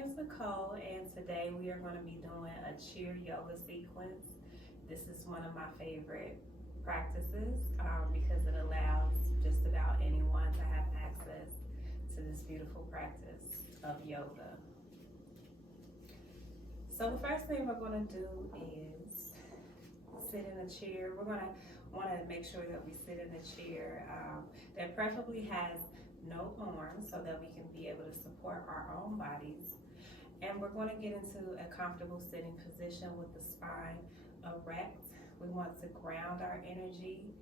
name is Nicole, and today we are going to be doing a cheer yoga sequence. This is one of my favorite practices because it allows just about anyone to have access to this beautiful practice of yoga. So the first thing we're going to do is sit in a chair. We're going to want to make sure that we sit in a chair that preferably has no arms so that we can be able to support our own bodies. And we're going to get into a comfortable sitting position with the spine erect. We want to ground our energy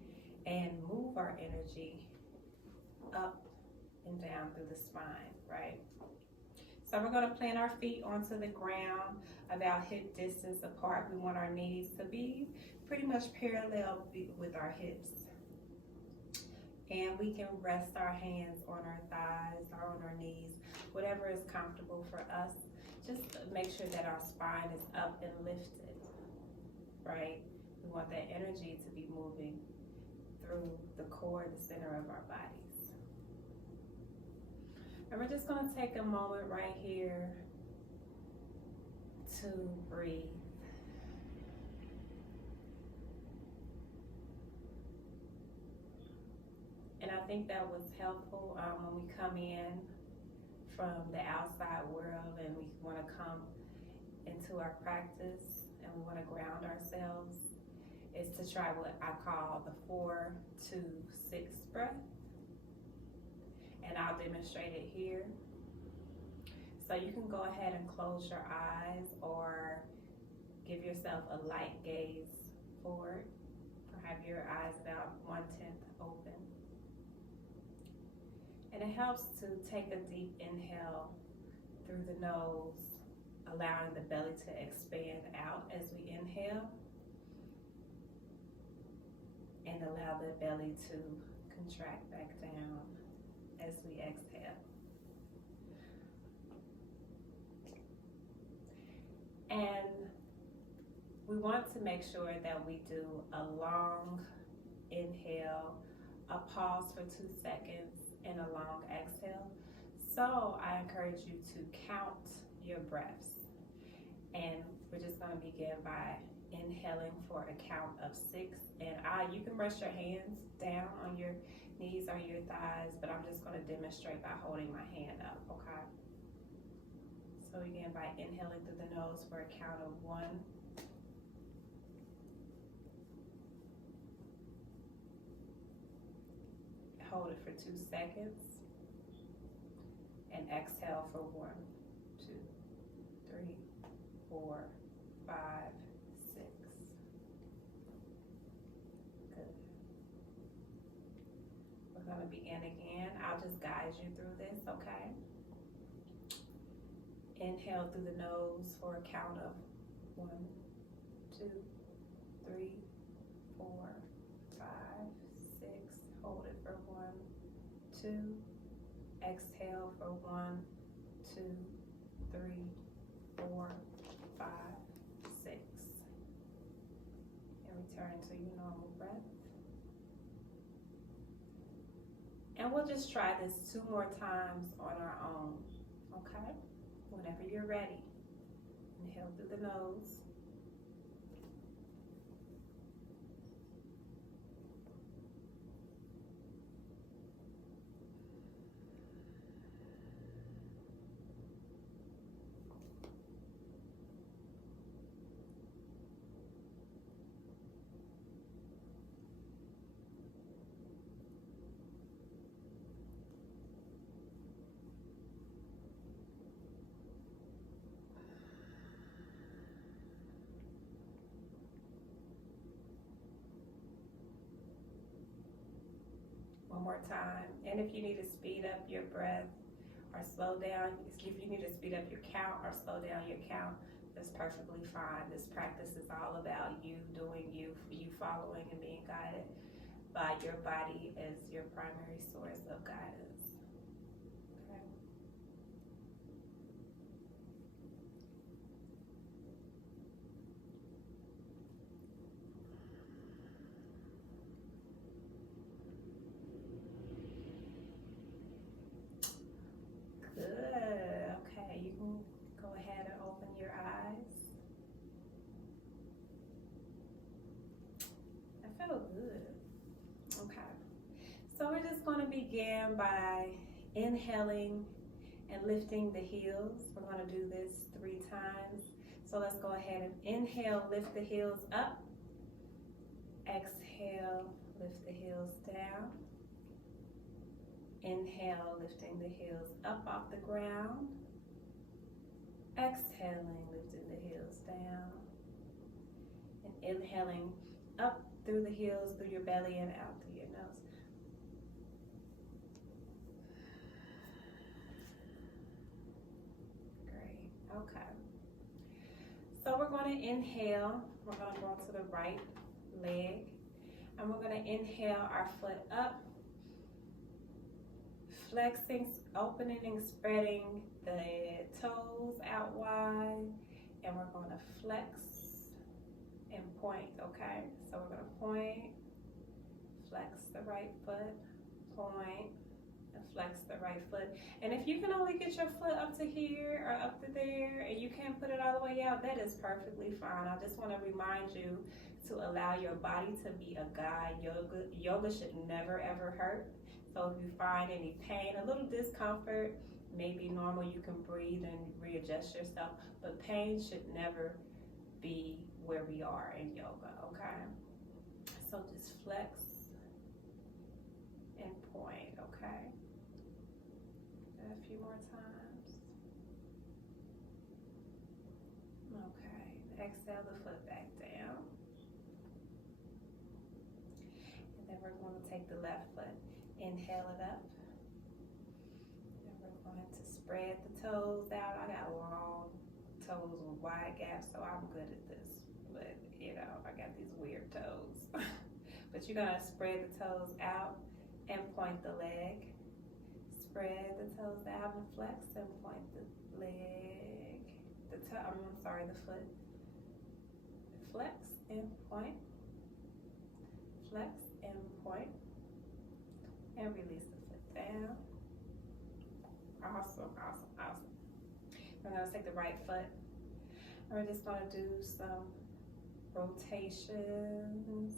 and move our energy up and down through the spine, right? So we're going to plant our feet onto the ground about hip distance apart. We want our knees to be pretty much parallel with our hips. And we can rest our hands on our thighs or on our knees, whatever is comfortable for us. Just make sure that our spine is up and lifted, right? We want that energy to be moving through the core, the center of our bodies. And we're just going to take a moment right here to breathe. And I think that was helpful when we come in from the outside world and we want to come into our practice and we want to ground ourselves, is to try what I call the 4-2-6 breath. And I'll demonstrate it here. So you can go ahead and close your eyes or give yourself a light gaze forward or have your eyes about 1/10 open. And it helps to take a deep inhale through the nose, allowing the belly to expand out as we inhale, and allow the belly to contract back down as we exhale. And we want to make sure that we do a long inhale, a pause for 2 seconds, and a long exhale. So I encourage you to count your breaths. And we're just going to begin by inhaling for a count of 6. And you can rest your hands down on your knees or your thighs, but I'm just going to demonstrate by holding my hand up, okay? So again, by inhaling through the nose for a count of 1. Hold it for 2 seconds. And exhale for 1, 2, 3, 4, 5, 6. Good. We're going to begin again. I'll just guide you through this, okay? Inhale through the nose for a count of 1, 2, 3, 4, 5, 6. Hold it for 1, 2. Exhale for 1, 2, 3, 4, 5, 6. And return to your normal breath. And we'll just try this 2 more times on our own, okay? Whenever you're ready. Inhale through the nose. One more time. And if you need to speed up your breath or slow down, if you need to speed up your count or slow down your count, that's perfectly fine. This practice is all about you doing you following and being guided by your body as your primary source of guidance. Okay. Good. Okay, you can going to begin by inhaling and lifting the heels. We're going to do this 3 times. So let's go ahead and inhale, lift the heels up. Exhale, lift the heels down. Inhale, lifting the heels up off the ground. Exhaling, lifting the heels down. And inhaling up through the heels, through your belly, and out through your nose. Great, okay. So we're going to inhale. We're going to go to the right leg. And we're going to inhale our foot up. Flexing, opening and spreading the toes out wide, and we're going to flex and point, okay? So we're going to point, flex the right foot, point, and flex the right foot. And if you can only get your foot up to here or up to there, and you can't put it all the way out, that is perfectly fine. I just want to remind you to allow your body to be a guide. Yoga should never ever hurt. So if you find any pain, a little discomfort, maybe normal, you can breathe and readjust yourself, but pain should never be where we are in yoga, okay? So just flex and point, okay? A few more times. Okay, exhale the foot back down. And then we're going to take the left foot. Inhale it up. And we're going to spread the toes out. I got long toes with wide gaps, so I'm good at this. But, you know, I got these weird toes. But you're going to spread the toes out and point the leg. Spread the toes out and flex and point the leg. The foot. Flex and point. Flex and point. And release the foot down. Awesome, awesome, awesome. We're going to take the right foot. We're just going to do some rotations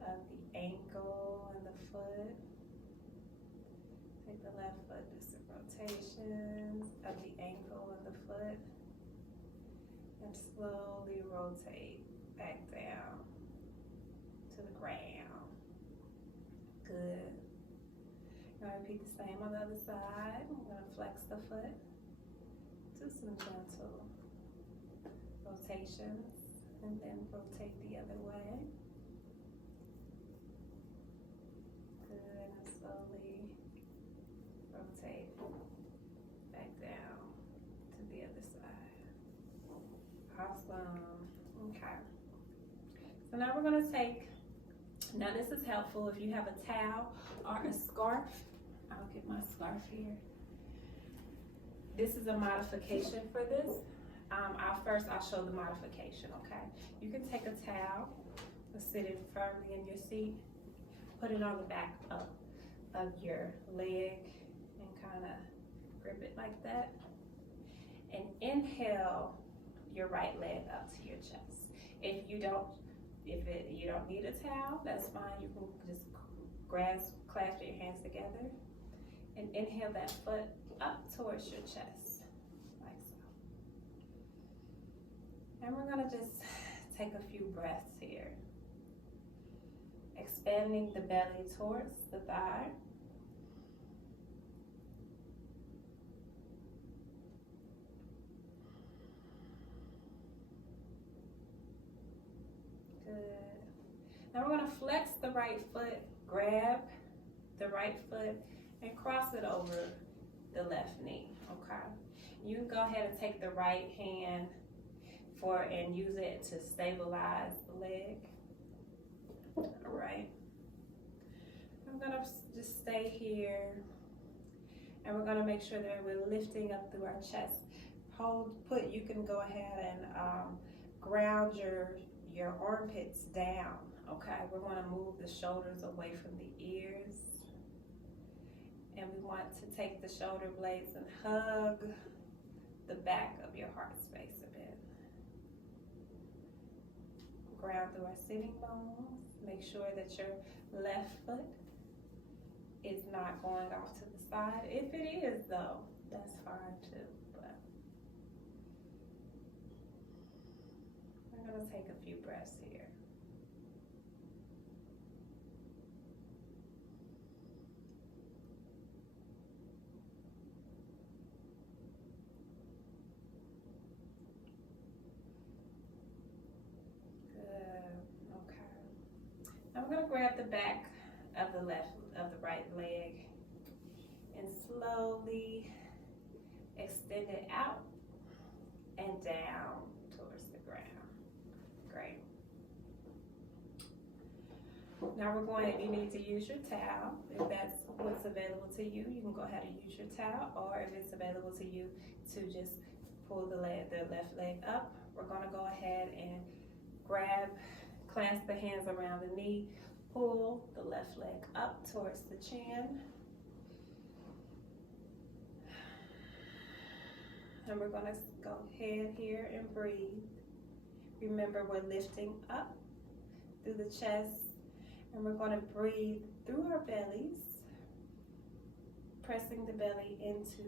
of the ankle and the foot. Take the left foot, do some rotations of the ankle and the foot. And slowly rotate back down to the ground. Good. I'm going to repeat the same on the other side. I'm going to flex the foot. Do some gentle rotations and then rotate the other way. Good. And slowly rotate back down to the other side. Awesome. Okay. So now we're going to take. Now this is helpful if you have a towel or a scarf. I'll get my scarf here. This is a modification for this. I'll show the modification, okay? You can take a towel, sit it firmly in your seat, put it on the back of your leg and kind of grip it like that. And inhale your right leg up to your chest. If you don't need a towel, that's fine. You can just clasp your hands together and inhale that foot up towards your chest, like so. And we're gonna just take a few breaths here. Expanding the belly towards the thigh. Good. Now we're going to flex the right foot, grab the right foot, and cross it over the left knee, okay? You can go ahead and take the right hand and use it to stabilize the leg. All right. I'm going to just stay here, and we're going to make sure that we're lifting up through our chest. You can go ahead and ground your armpits down, okay? We're going to move the shoulders away from the ears. And we want to take the shoulder blades and hug the back of your heart space a bit. Ground through our sitting bones. Make sure that your left foot is not going off to the side. If it is though, that's fine too. But I'm gonna take a few breaths here. I'm gonna grab the back of the right leg and slowly extend it out and down towards the ground. Great. Now you need to use your towel. If that's what's available to you, you can go ahead and use your towel, or if it's available to you to just pull the left leg up, we're gonna go ahead and clasp the hands around the knee, pull the left leg up towards the chin. And we're gonna go ahead here and breathe. Remember, we're lifting up through the chest, and we're gonna breathe through our bellies, pressing the belly into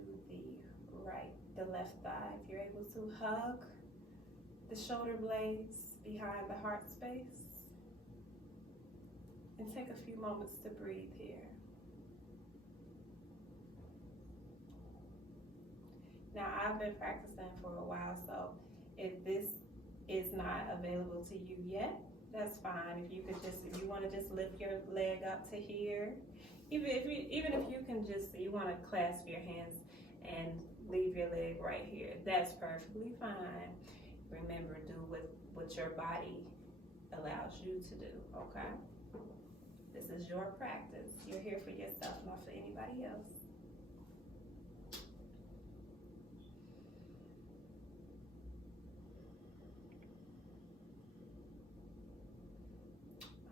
the left thigh. If you're able to hug the shoulder blades behind the heart space, and take a few moments to breathe here. Now, I've been practicing for a while, so if this is not available to you yet, that's fine. If you want to just lift your leg up to here, even if you want to clasp your hands and leave your leg right here, that's perfectly fine. Remember, do what your body allows you to do, okay? This is your practice. You're here for yourself, not for anybody else.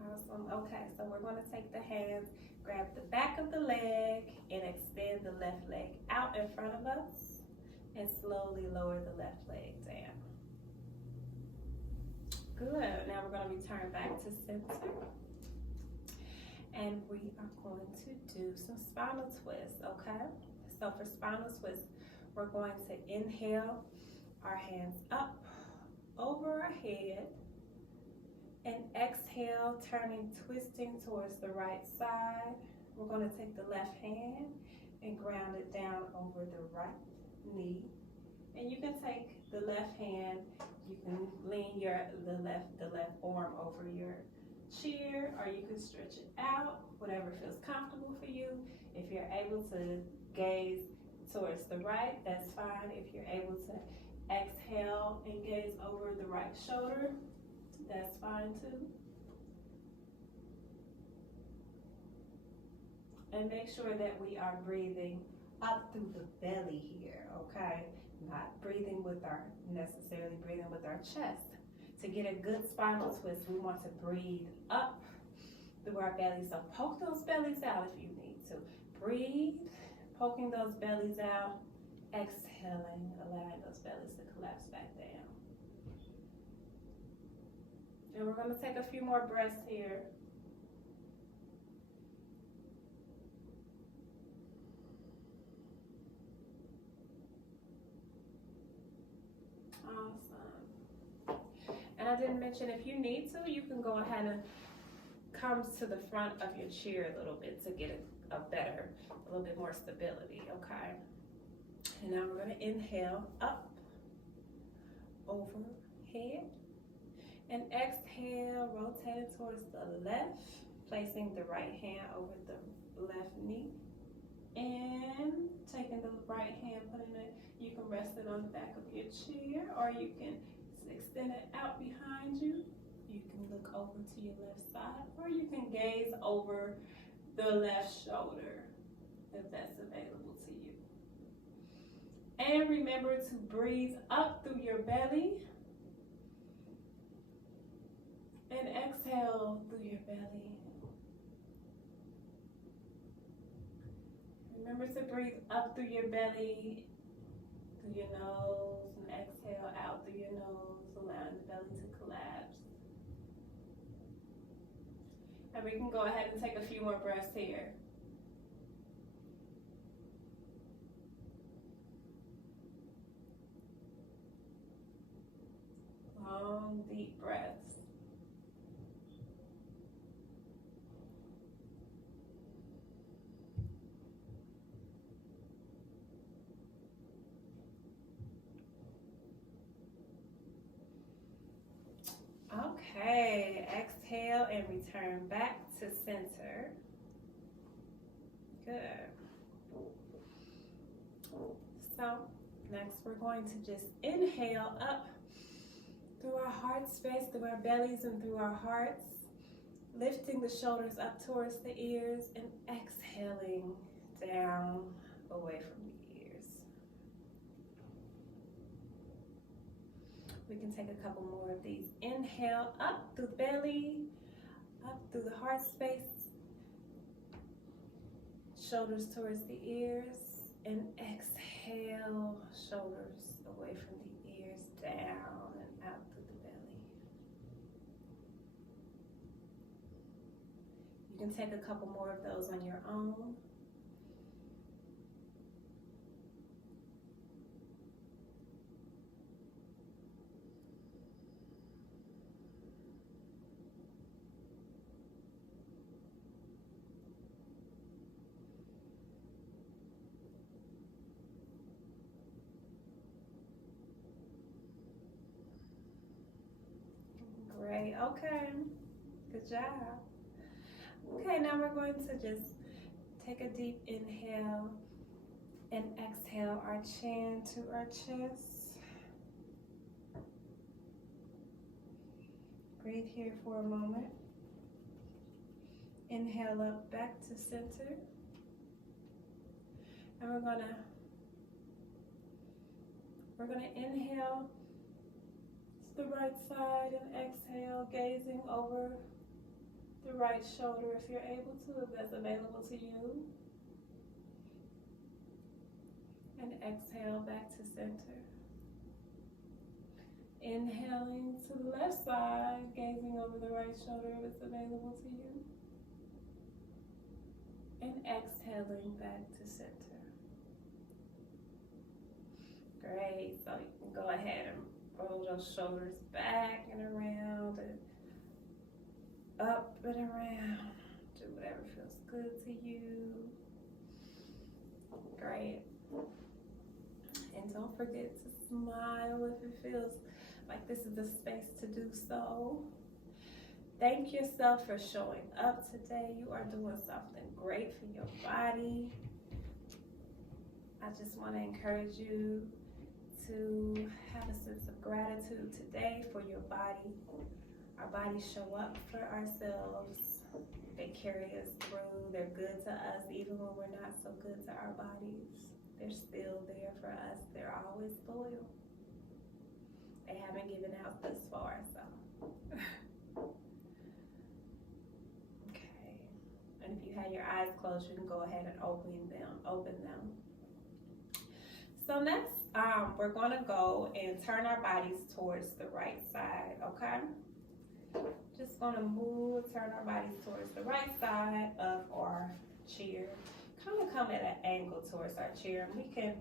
Awesome. Okay, so we're going to take the hands, grab the back of the leg, and extend the left leg out in front of us, and slowly lower the left leg down. Good. Now we're going to return back to center. And we are going to do some spinal twists, okay? So for spinal twists, we're going to inhale our hands up over our head, and exhale, twisting towards the right side. We're going to take the left hand and ground it down over the right knee. And you can take the left hand, you can lean the left arm over your chair, or you can stretch it out, whatever feels comfortable for you. If you're able to gaze towards the right, that's fine. If you're able to exhale and gaze over the right shoulder, that's fine too. And make sure that we are breathing up through the belly here, okay? Not necessarily breathing with our chest. To get a good spinal twist, we want to breathe up through our belly. So poke those bellies out if you need to. Breathe, poking those bellies out, exhaling, allowing those bellies to collapse back down. And we're going to take a few more breaths here. Awesome. And I didn't mention, if you need to, you can go ahead and come to the front of your chair a little bit to get a little bit more stability, okay? And now we're going to inhale up, overhead, and exhale, rotate it towards the left, placing the right hand over the left knee, and taking the right hand, you can rest it on the back of your chair, or you can extend it out behind you. You can look over to your left side, or you can gaze over the left shoulder if that's available to you. And remember to breathe up through your belly and exhale through your belly. Remember to breathe up through your belly, through your nose, and exhale out through your nose, allowing the belly to collapse. And we can go ahead and take a few more breaths here. Long, deep breaths. Okay, exhale and return back to center. Good. So next we're going to just inhale up through our heart space, through our bellies and through our hearts, lifting the shoulders up towards the ears and exhaling down away from the ears. We can take a couple more of these. Inhale up through the belly, up through the heart space, shoulders towards the ears, and exhale, shoulders away from the ears, down and out through the belly. You can take a couple more of those on your own. Great, okay, good job. Okay, now we're going to just take a deep inhale and exhale our chin to our chest. Breathe here for a moment. Inhale up back to center. And we're gonna inhale to the right side and exhale, gazing over the right shoulder if you're able to, if that's available to you. And exhale back to center. Inhaling to the left side, gazing over the right shoulder if it's available to you. And exhaling back to center. Great, so you can go ahead and roll those shoulders back and around and up and around. Do whatever feels good to you. Great. And don't forget to smile if it feels like this is the space to do so. Thank yourself for showing up today. You are doing something great for your body. I just want to encourage you to have a sense of gratitude today for your body. Our bodies show up for ourselves. They carry us through. They're good to us even when we're not so good to our bodies. They're still there for us. They're always loyal. They haven't given out thus far, so. Okay. And if you have your eyes closed, you can go ahead and open them. So next, we're going to go and turn our bodies towards the right side, okay? Just going to turn our bodies towards the right side of our chair. Kind of come at an angle towards our chair. And we can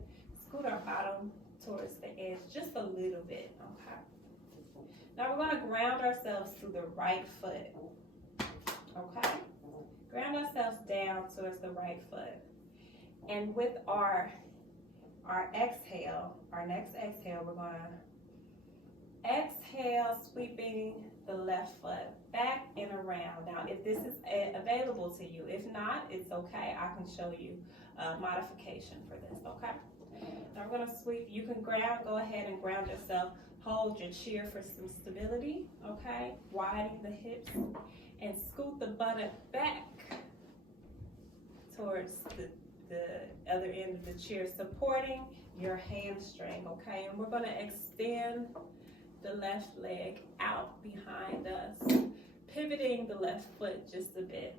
scoot our bottom towards the edge just a little bit, okay? Now we're going to ground ourselves through the right foot, okay? Ground ourselves down towards the right foot. And with our exhale, our next exhale, we're going to exhale, sweeping the left foot back and around. Now, if this is available to you, if not, it's okay. I can show you a modification for this, okay? Now we're going to sweep. You can go ahead and ground yourself. Hold your chair for some stability, okay? Widen the hips and scoot the buttock back towards the other end of the chair, supporting your hamstring, okay? And we're going to extend the left leg out behind us, pivoting the left foot just a bit,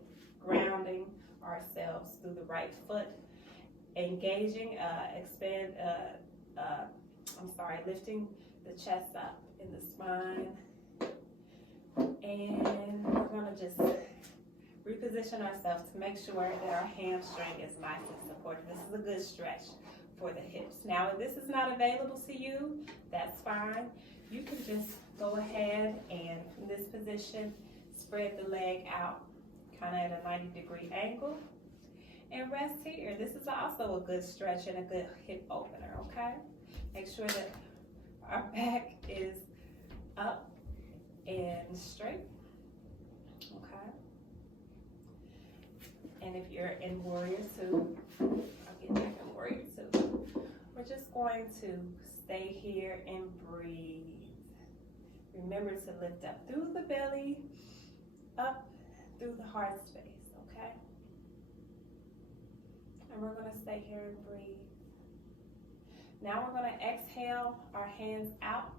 grounding ourselves through the right foot, engaging, lifting the chest up in the spine. And we're going to just reposition ourselves to make sure that our hamstring is nicely supported. This is a good stretch for the hips. Now, if this is not available to you, that's fine. You can just go ahead and from this position, spread the leg out kind of at a 90-degree angle and rest here. This is also a good stretch and a good hip opener, okay? Make sure that our back is up and straight, okay? And if you're in Warrior Two, I'll get back in Warrior Two. We're just going to stay here and breathe. Remember to lift up through the belly, up through the heart space, okay? And we're gonna stay here and breathe. Now we're gonna exhale our hands out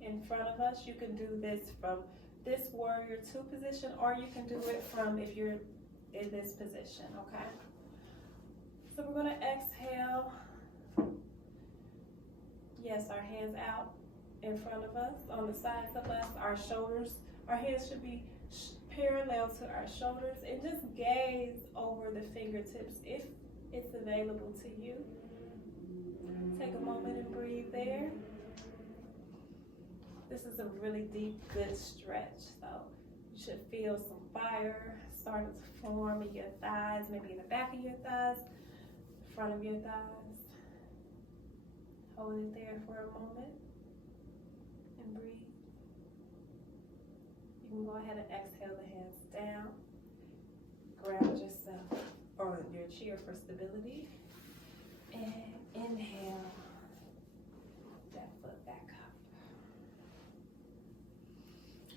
in front of us. You can do this from this Warrior Two position, or you can do it from if you're in this position, okay? So we're gonna exhale. Yes, our hands out in front of us, on the sides of us, our shoulders, our heads should be parallel to our shoulders, and just gaze over the fingertips if it's available to you. Take a moment and breathe there. This is a really deep, good stretch, so you should feel some fire starting to form in your thighs, maybe in the back of your thighs, front of your thighs. Hold it there for a moment and breathe. You can go ahead and exhale the hands down. Ground yourself on your chair for stability. And inhale that foot back up.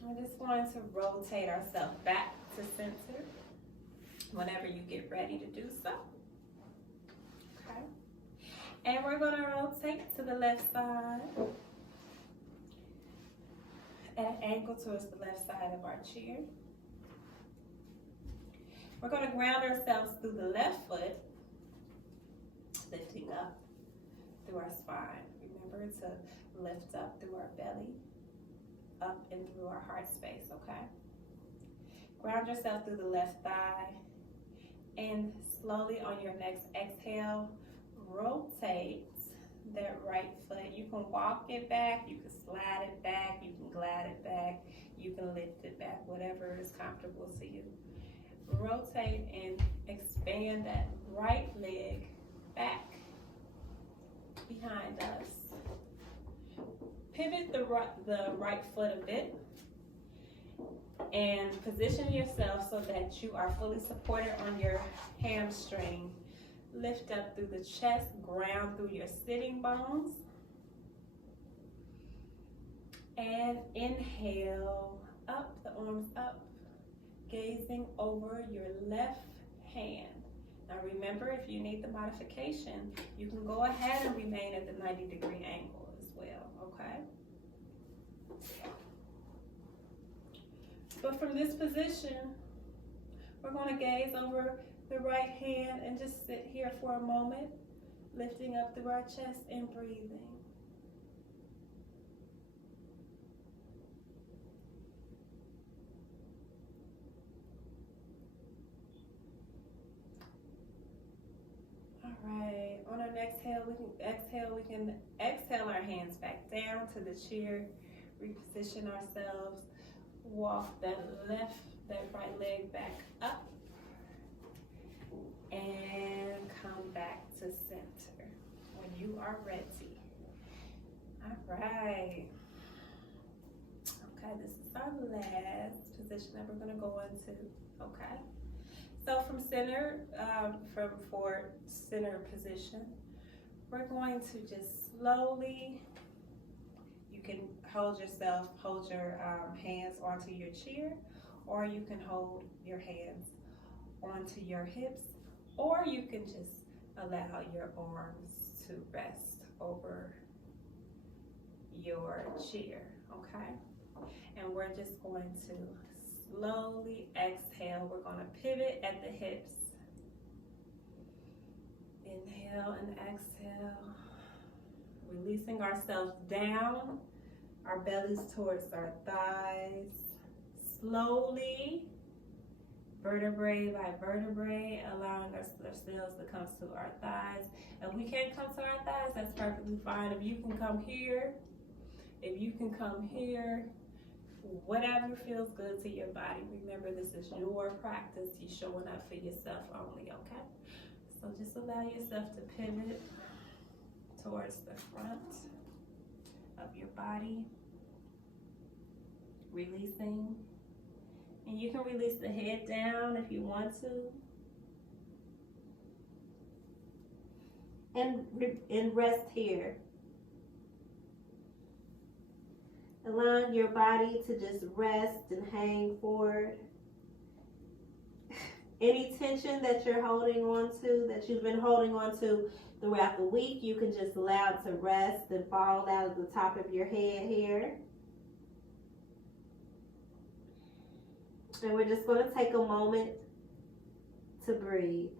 We're just going to rotate ourselves back to center whenever you get ready to do so. Okay. And we're going to rotate to the left side at an angle towards the left side of our chair. We're going to ground ourselves through the left foot, lifting up through our spine. Remember to lift up through our belly, up and through our heart space, okay? Ground yourself through the left thigh, and slowly on your next exhale, rotate that right foot. You can walk it back, you can slide it back, you can glide it back, you can lift it back, whatever is comfortable to you. Rotate and expand that right leg back behind us. Pivot the right foot a bit and position yourself so that you are fully supported on your hamstring. Lift up through the chest, ground through your sitting bones. And inhale, up, the arms up, gazing over your left hand. Now remember, if you need the modification, you can go ahead and remain at the 90-degree angle as well, okay? But from this position, we're going to gaze over the right hand and just sit here for a moment, lifting up through our chest and breathing. All right, on our next exhale, we can exhale our hands back down to the chair, reposition ourselves, walk that right leg back up, and come back to center when you are ready. All right. Okay, this is our last position that we're going to go into. Okay. So from center, for center position, we're going to just slowly, you can hold your hands onto your chair, or you can hold your hands onto your hips, or you can just allow your arms to rest over your chair, okay? And we're just going to slowly exhale. We're going to pivot at the hips. Inhale and exhale. Releasing ourselves down, our bellies towards our thighs. Slowly vertebrae by vertebrae, allowing ourselves to come to our thighs. If we can't come to our thighs, that's perfectly fine. If you can come here, whatever feels good to your body. Remember, this is your practice. You're showing up for yourself only, okay? So just allow yourself to pivot towards the front of your body, releasing. And you can release the head down if you want to. And rest here. Allowing your body to just rest and hang forward. Any tension that you're holding on to, that you've been holding on to throughout the week, you can just allow it to rest and fall out of the top of your head here. And we're just going to take a moment to breathe.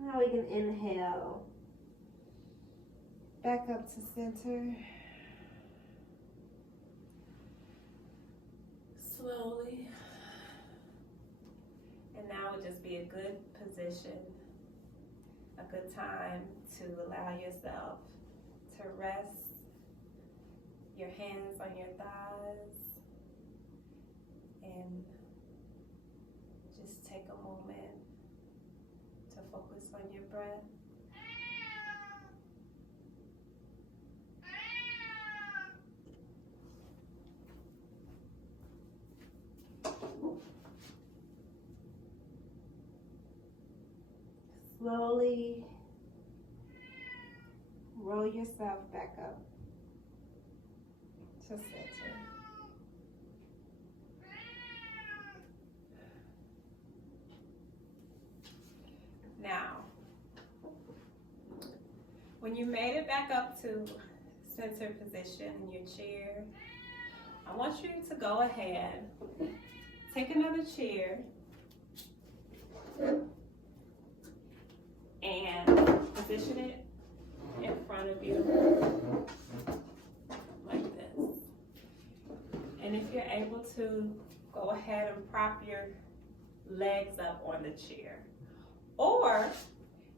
Now we can inhale back up to center. Slowly. And now would just be a good position, a good time to allow yourself to rest your hands on your thighs and just take a moment to focus on your breath. Slowly roll yourself back up to center. Now, when you made it back up to center position in your chair, I want you to go ahead, take another chair, and position it in front of you like this. And if you're able to, go ahead and prop your legs up on the chair. Or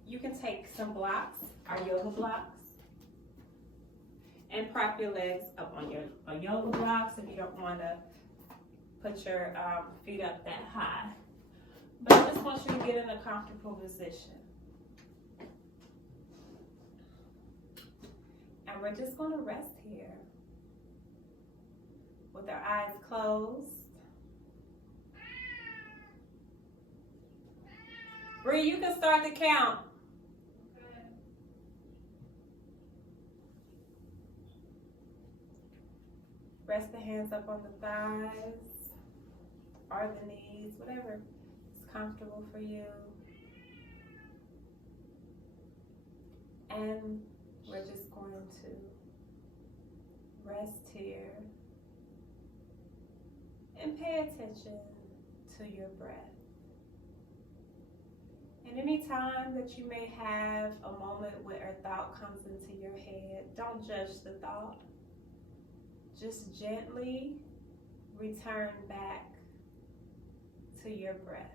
you can take some blocks, our yoga blocks, and prop your legs up on your yoga blocks if you don't want to put your feet up that high. But I just want you to get in a comfortable position. And we're just going to rest here with our eyes closed. Bree, you can start to count. Okay. Rest the hands up on the thighs or the knees, whatever is comfortable for you. And we're just going to rest here and pay attention to your breath. And any time that you may have a moment where a thought comes into your head, don't judge the thought. Just gently return back to your breath.